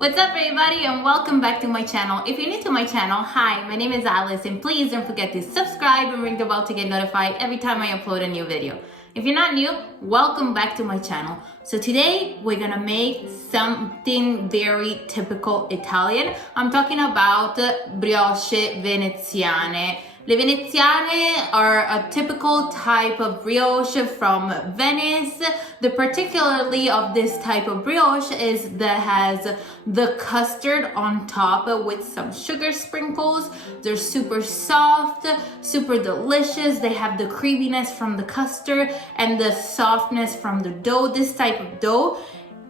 What's up everybody and welcome back to my channel. If you're new to my channel, hi, my name is Alice and please don't forget to subscribe and ring the bell to get notified every time I upload a new video. If you're not new, welcome back to my channel. So today we're gonna make something very typical Italian. I'm talking about brioche veneziane. Le veneziane are a typical type of brioche from Venice. The particularly of this type of brioche is that has the custard on top with some sugar sprinkles. They're super soft, super delicious. They have the creaminess from the custard and the softness from the dough. This type of dough,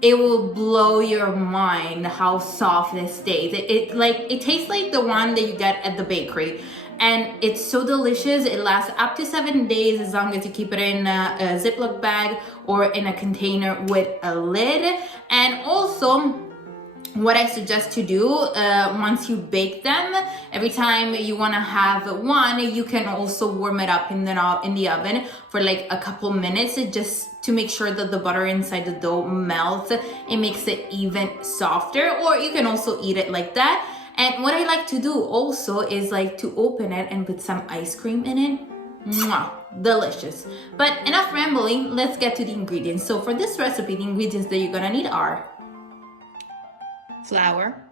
it will blow your mind how soft it stays. It tastes like the one that you get at the bakery. And it's so delicious. It lasts up to 7 days as long as you keep it in a Ziploc bag or in a container with a lid. And also, what I suggest to do once you bake them, every time you want to have one, you can also warm it up in the oven for like a couple minutes just to make sure that the butter inside the dough melts. It makes it even softer, or you can also eat it like that. And what I like to do also is like to open it and put some ice cream in it. Mwah, delicious. But enough rambling, let's get to the ingredients. So for this recipe, the ingredients that you're gonna need are flour,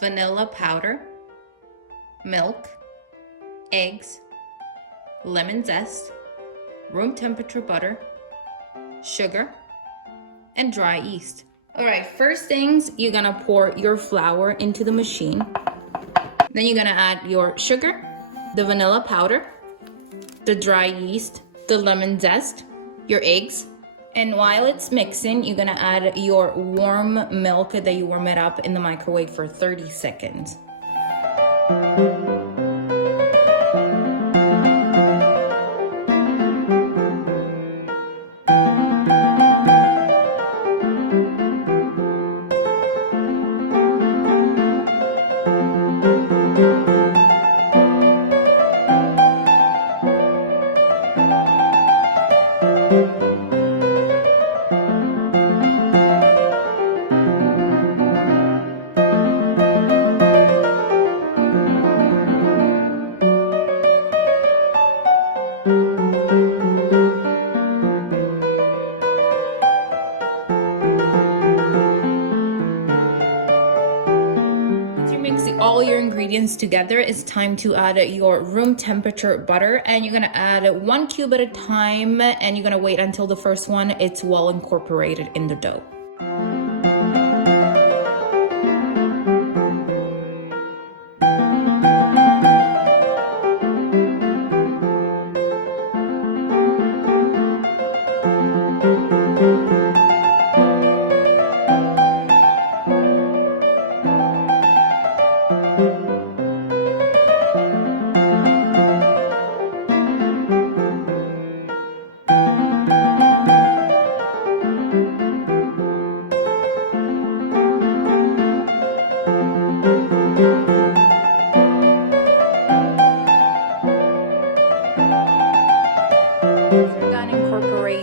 vanilla powder, milk, eggs, lemon zest, room temperature butter, sugar, and dry yeast. All right, first things, you're gonna pour your flour into the machine. Then you're gonna add your sugar, the vanilla powder, the dry yeast, the lemon zest, your eggs. And while it's mixing, you're gonna add your warm milk that you warm it up in the microwave for 30 seconds. All your ingredients together, it's time to add your room temperature butter, and you're gonna add 1 cube at a time, and you're gonna wait until the first one it's well incorporated in the dough.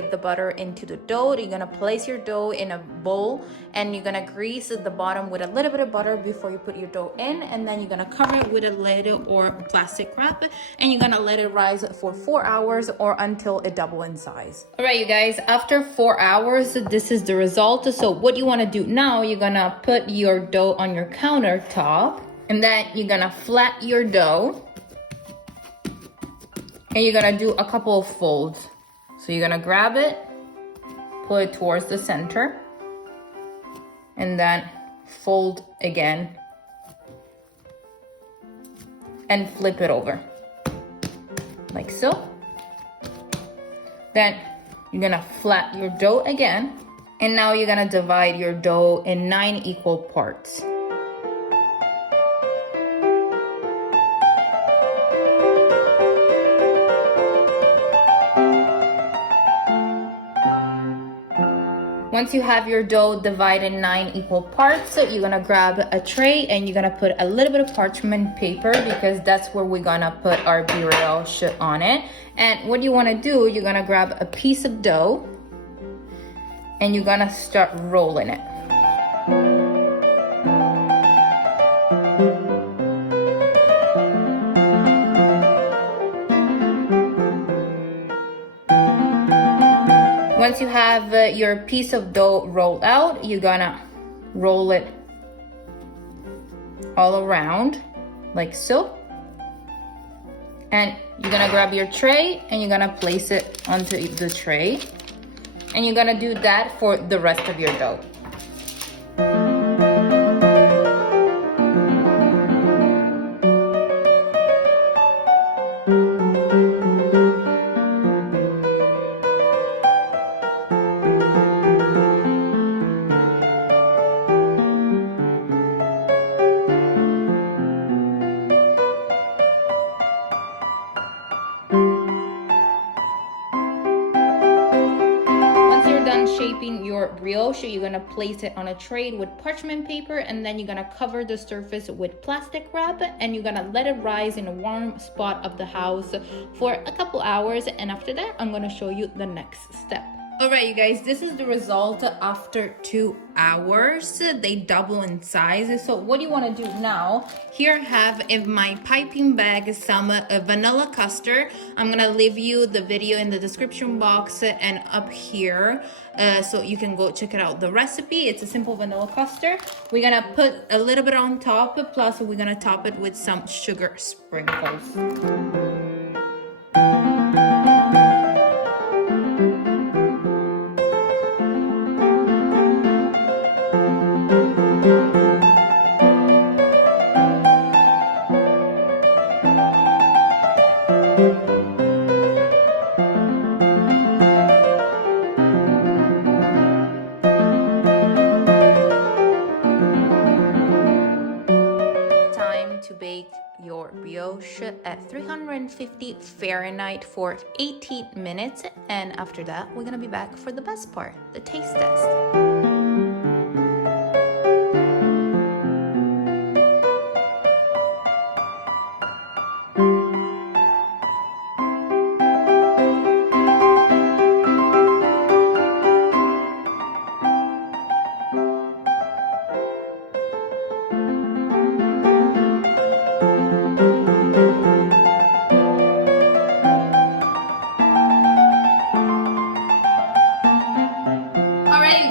The butter into the dough. You're gonna place your dough in a bowl and you're gonna grease the bottom with a little bit of butter before you put your dough in, and then you're gonna cover it with a lid or plastic wrap, and you're gonna let it rise for 4 hours or until it doubles in size. All right, you guys, after 4 hours, this is the result. So what you want to do now, you're gonna put your dough on your countertop, and then you're gonna flat your dough, and you're gonna do a couple of folds. So you're gonna grab it, pull it towards the center, and then fold again and flip it over, like so. Then you're gonna flat your dough again, and now you're gonna divide your dough in 9 equal parts. Once you have your dough divided in 9 equal parts, you're gonna grab a tray and you're gonna put a little bit of parchment paper because that's where we're gonna put our brioche on it. And what you wanna do, you're gonna grab a piece of dough and you're gonna start rolling it. have your piece of dough rolled out, you're gonna roll it all around like so. And you're gonna grab your tray and you're gonna place it onto the tray. And you're gonna do that for the rest of your dough. Shaping your brioche, you're gonna place it on a tray with parchment paper, and then you're gonna cover the surface with plastic wrap, and you're gonna let it rise in a warm spot of the house for a couple hours. And after that, I'm gonna show you the next step. All right, you guys, this is the result after 2 hours. They double in size. So what you want to do now, here I have in my piping bag some vanilla custard. I'm going to leave you the video in the description box and up here so you can go check it out. The recipe, it's a simple vanilla custard. We're going to put a little bit on top, plus we're going to top it with some sugar sprinkles. To bake your brioche at 350 Fahrenheit for 18 minutes, and after that we're gonna be back for the best part, the taste test.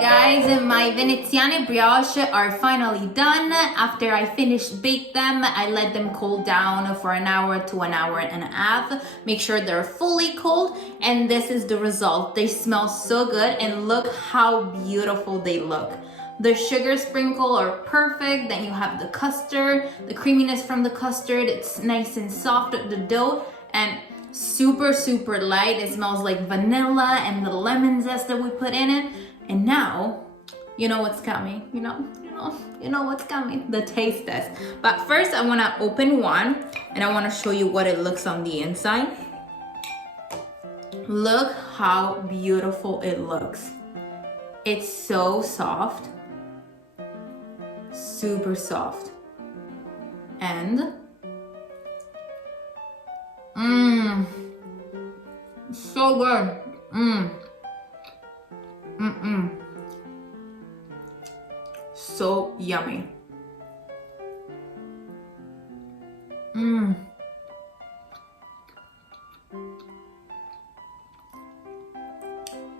Guys, my Veneziane brioche are finally done. After I finished bake them, I let them cool down for an hour to an hour and a half. Make sure they're fully cold, and this is the result. They smell so good, and look how beautiful they look. The sugar sprinkle are perfect. Then you have the custard, the creaminess from the custard. It's nice and soft, the dough, and super light. It smells like vanilla and the lemon zest that we put in it. And now, you know what's coming. You know what's coming. The taste test. But first, I want to open one, and I want to show you what it looks on the inside. Look how beautiful it looks. It's so soft, super soft, and so good. So yummy.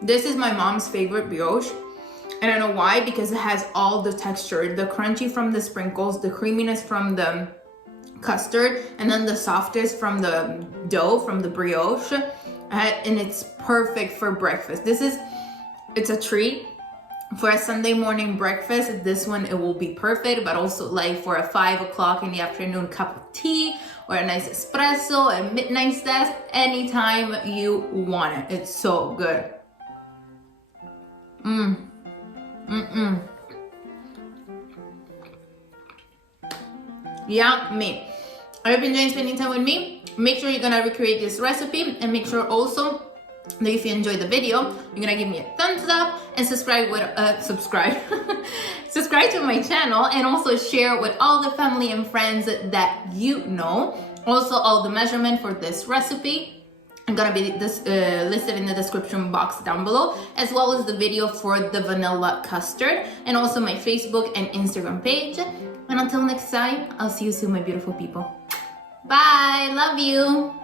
This is my mom's favorite brioche. I don't know why, because it has all the texture, the crunchy from the sprinkles, the creaminess from the custard, and then the softest from the dough, from the brioche. And it's perfect for breakfast. It's a treat. For a Sunday morning breakfast, this one, it will be perfect, but also like for a 5 o'clock in the afternoon cup of tea, or a nice espresso, a midnight snack, anytime you want it. It's so good. Yummy. I hope you enjoyed spending time with me. Make sure you're gonna recreate this recipe, and make sure also that if you enjoyed the video, you're gonna give me a thumbs up and subscribe subscribe to my channel, and also share with all the family and friends that you know. Also, all the measurement for this recipe are gonna be listed in the description box down below, as well as the video for the vanilla custard, and also my Facebook and Instagram page. And until next time, I'll see you soon, my beautiful people. Bye, love you.